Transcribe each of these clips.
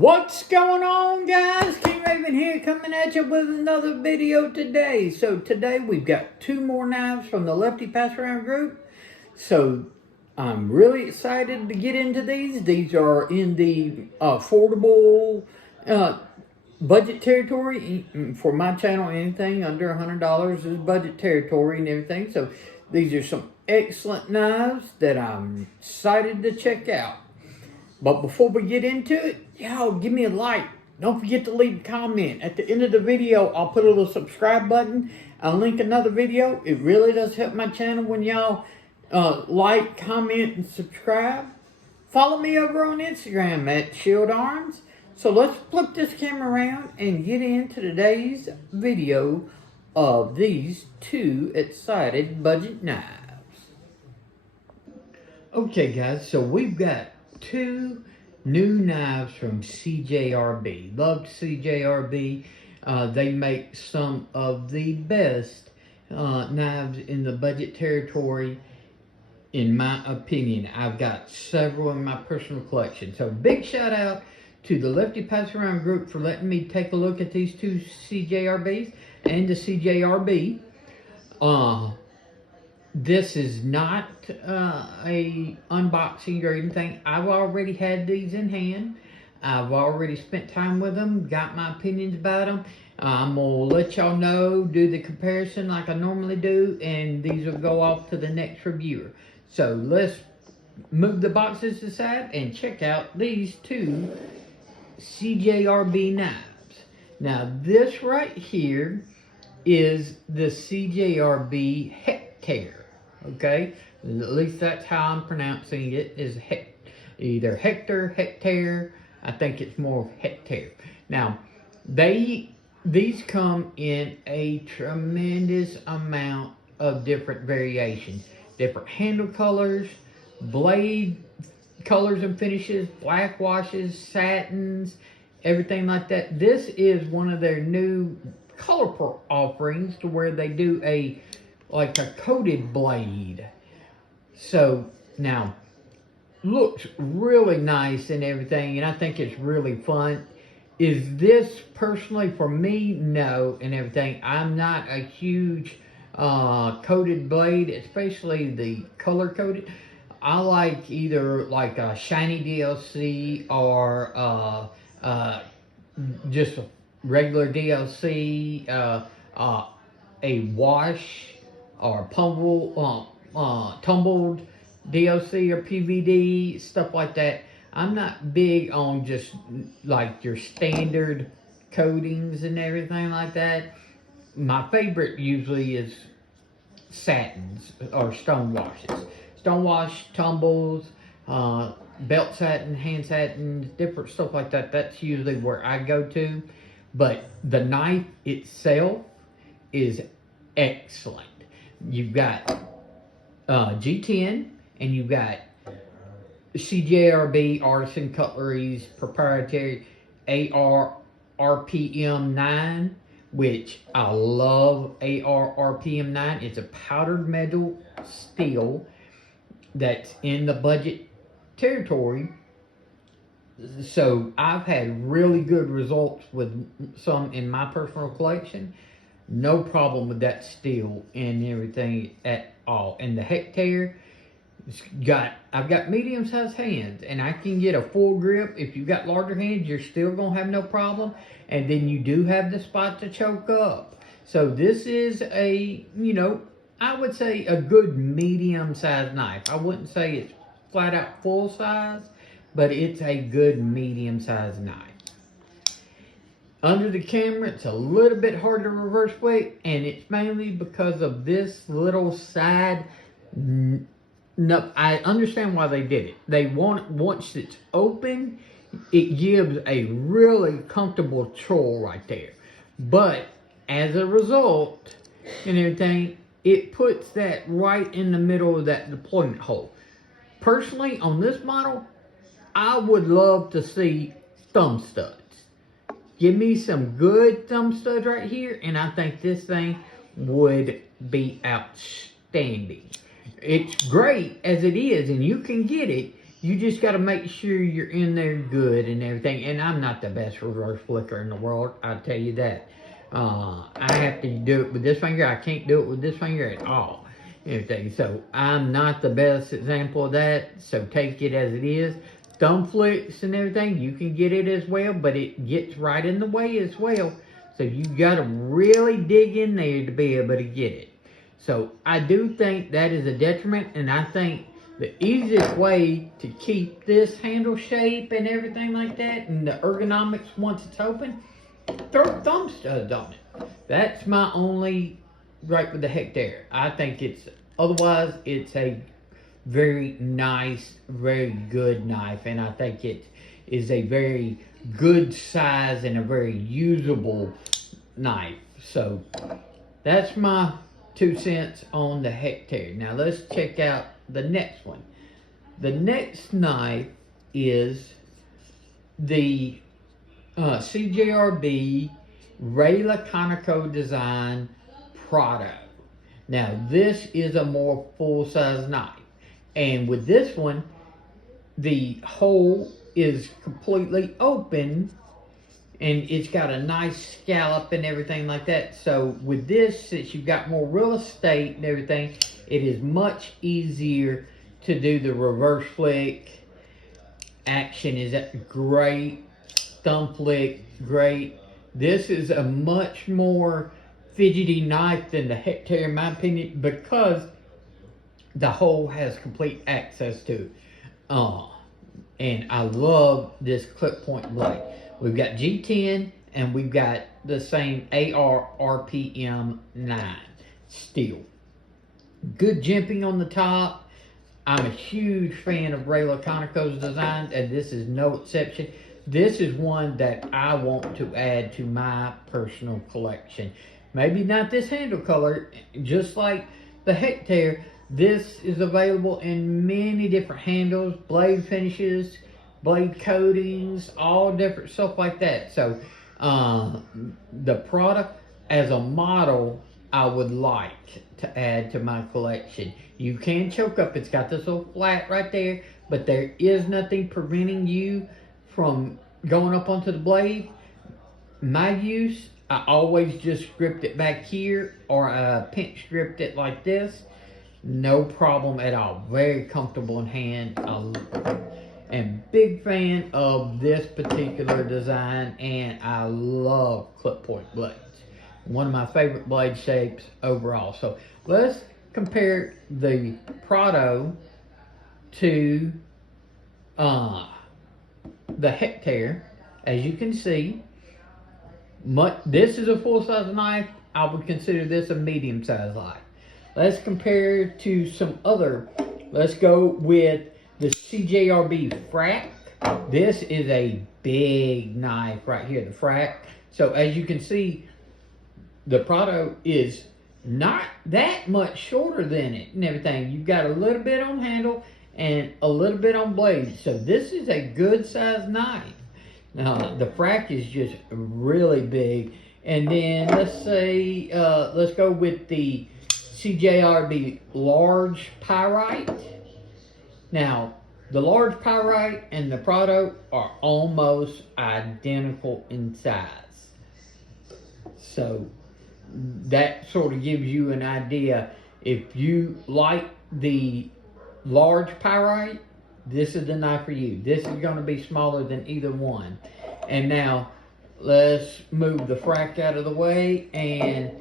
What's going on, guys? King Raven here, coming at you with another video today. So today we've got two more knives from the Lefty Pass Around group. So I'm really excited to get into these. These are in the affordable budget territory. For my channel, anything under $100 is budget territory and everything. So these are some excellent knives that I'm excited to check out. But before we get into it, y'all give me a like. Don't forget to leave a comment. At the end of the video, I'll put a little subscribe button. I'll link another video. It really does help my channel when y'all like, comment, and subscribe. Follow me over on Instagram at Shield Arms. So let's flip this camera around and get into today's video of these two excited budget knives. Okay, guys, so we've got two new knives from CJRB. Love CJRB. They make some of the best knives in the budget territory, in my opinion. I've got several in my personal collection. So big shout out to the Lefty Pass Around group for letting me take a look at these two CJRBs and the CJRB. This is not a unboxing or anything. I've already had these in hand. I've already spent time with them, got my opinions about them. I'm going to let y'all know, do the comparison like I normally do, and these will go off to the next reviewer. So let's move the boxes aside and check out these two CJRB knives. Now this right here is the CJRB Hectare. Okay, at least that's how I'm pronouncing it, is either Hectare. I think it's more Hectare. Now, these come in a tremendous amount of different variations, different handle colors, blade colors and finishes, black washes, satins, everything like that. This is one of their new color offerings to where they do like a coated blade. So now looks really nice and everything, and I think it's really fun. Is this personally for me? No, and everything. I'm not a huge coated blade, especially the color coded. I like either like a shiny DLC or just a regular DLC, a wash or tumbled DLC or PVD, stuff like that. I'm not big on just like your standard coatings and everything like that. My favorite usually is satins or stone washes. Stone wash, tumbles, belt satin, hand satin, different stuff like that. That's usually where I go to. But the knife itself is excellent. You've got G10 and you've got CJRB Artisan Cutlery's proprietary AR RPM 9, which I love. AR RPM 9. It's a powdered metal steel that's in the budget territory. So I've had really good results with some in my personal collection. No problem with that steel and everything at all. And the Hectare, I've got medium sized hands and I can get a full grip. If you've got larger hands, you're still gonna have no problem. And then you do have the spot to choke up. So this is a, I would say a good medium sized knife. I wouldn't say it's flat out full size, but it's a good medium sized knife. Under the camera, it's a little bit hard to reverse weight, and it's mainly because of this little side. No, I understand why they did it. They want, once it's open, it gives a really comfortable troll right there. But as a result and everything, it puts that right in the middle of that deployment hole. Personally, on this model, I would love to see thumb studs. Give me some good thumb studs right here, and I think this thing would be outstanding. It's great as it is, and you can get it You just got to make sure you're in there good and everything. And I'm not the best reverse flicker in the world, I'll tell you that. I have to do it with this finger. I can't do it with this finger at all. Everything. So I'm not the best example of that. So take it as it is. Thumb flicks and everything, you can get it as well, but it gets right in the way as well. So you got to really dig in there to be able to get it. So I do think that is a detriment, and I think the easiest way to keep this handle shape and everything like that, and the ergonomics once it's open, throw thumb studs on it. That's my only gripe with the Hectare. I think otherwise it's a very nice, very good knife, and I think it is a very good size and a very usable knife. So that's my 2 cents on the Hectare. Now let's check out the next one. The next knife is the CJRB Ray Laconico design Prado. Now this is a more full-size knife, and with this one the hole is completely open and it's got a nice scallop and everything like that. So with this, since you've got more real estate and everything, it is much easier to do the reverse flick. Action is great. Thumb flick, great. This is a much more fidgety knife than the Hectare in my opinion, because the hole has complete access to it. And I love this clip point blade. We've got G10 and we've got the same AR RPM 9 steel. Good jimping on the top. I'm a huge fan of Ray Laconico's designs, and this is no exception. This is one that I want to add to my personal collection. Maybe not this handle color, just like the Hectare. This is available in many different handles, blade finishes, blade coatings, all different stuff like that. So the product as a model, I would like to add to my collection. You can choke up. It's got this little flat right there, but there is nothing preventing you from going up onto the blade. My use, I always just gripped it back here, or pinch gripped it like this. No problem at all. Very comfortable in hand. And big fan of this particular design, and I love clip point blades. One of my favorite blade shapes overall. So let's compare the Prado to the Hectare. As you can see, this is a full-size knife. I would consider this a medium-sized knife. Let's compare to some other. Let's go with the CJRB Frac. This is a big knife right here, the Frac. So as you can see, the Prado is not that much shorter than it and everything. You've got a little bit on handle and a little bit on blade. So this is a good size knife. Now the Frac is just really big. And then let's go with the CJRB large pyrite. Now the large pyrite and the Prado are almost identical in size. So that sort of gives you an idea. If you like the large pyrite, this is the knife for you. This is going to be smaller than either one. And now let's move the Frac out of the way. And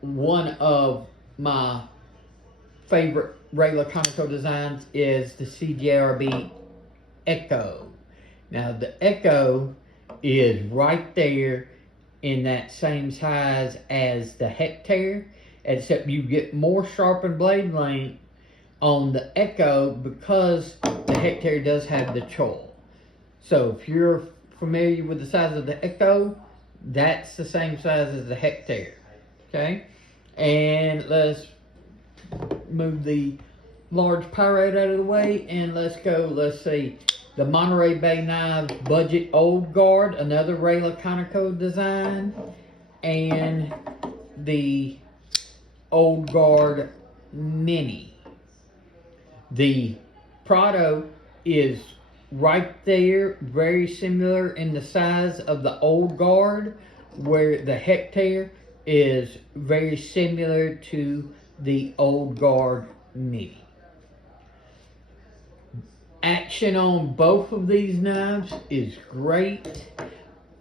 one of my favorite Ray Laconico designs is the CJRB Echo. Now the Echo is right there in that same size as the Hectare, except you get more sharpened blade length on the Echo because the Hectare does have the choil. So if you're familiar with the size of the Echo, that's the same size as the Hectare. Okay, and let's move the large pyrite out of the way, and let's see, the Monterey Bay Knives Budget Old Guard, another Ray Laconico design, and the Old Guard Mini. The Prado is right there, very similar in the size of the old guard, where the Hectare is very similar to the old guard mini. Action on both of these knives is great.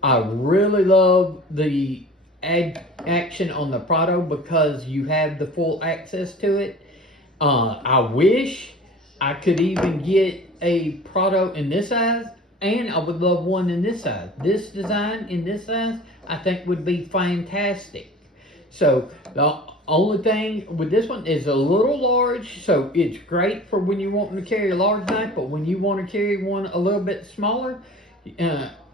I really love the action on the Prado because you have the full access to it. I wish I could even get a Prado in this size, and I would love one in this size. This design in this size, I think would be fantastic. So the only thing with this one is a little large, so it's great for when you're wanting to carry a large knife, but when you want to carry one a little bit smaller,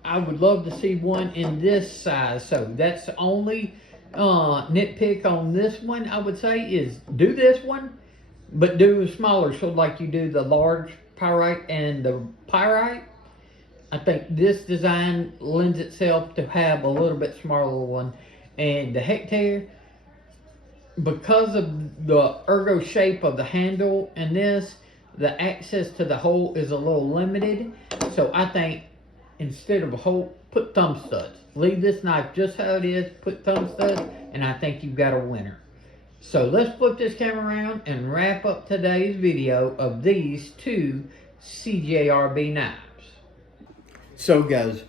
I would love to see one in this size. So that's the only nitpick on this one, I would say, is do this one, but do smaller, so like you do the large pyrite and the pyrite. I think this design lends itself to have a little bit smaller one. And the Hectare, because of the ergo shape of the handle and this, the access to the hole is a little limited. So I think instead of a hole, put thumb studs. Leave this knife just how it is, put thumb studs, and I think you've got a winner. So let's flip this camera around and wrap up today's video of these two CJRB knives. So guys,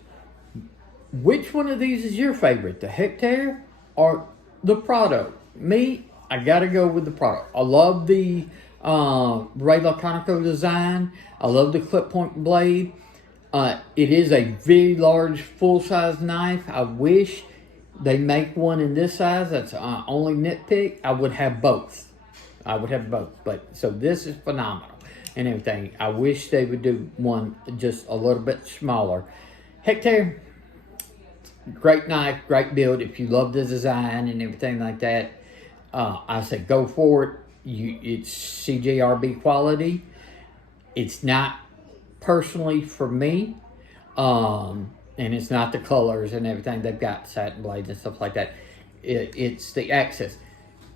which one of these is your favorite, the Hectare or the Prado? Me, I gotta go with the Prado. I love the Ray Laconico design. I love the clip point blade. It is a very large, full-size knife. I wish they make one in this size. That's only nitpick. I would have both. I would have both. But so this is phenomenal and everything. I wish they would do one just a little bit smaller. Hectare, great knife, great build. If you love the design and everything like that, I say go for it. It's CJRB quality. It's not personally for me, and it's not the colors and everything. They've got satin blades and stuff like that. It's the access.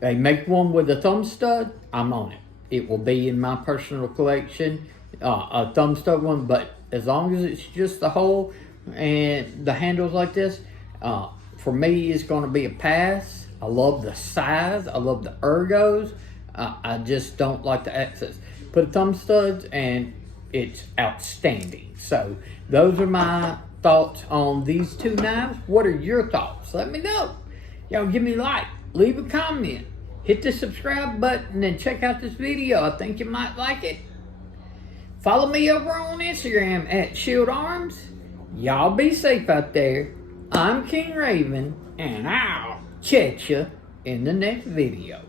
They make one with a thumb stud, I'm on it. It will be in my personal collection, a thumb stud one, but as long as it's just the hole and the handles like this, for me it's going to be a pass. I love the size, I love the ergos, I just don't like the access. Put thumb studs and it's outstanding. So those are my thoughts on these two knives. What are your thoughts? Let me know. Y'all give me a like, leave a comment, hit the subscribe button, and check out this video. I think you might like it. Follow me over on Instagram at Shield Arms. Y'all be safe out there. I'm King Raven, and I'll catch you in the next video.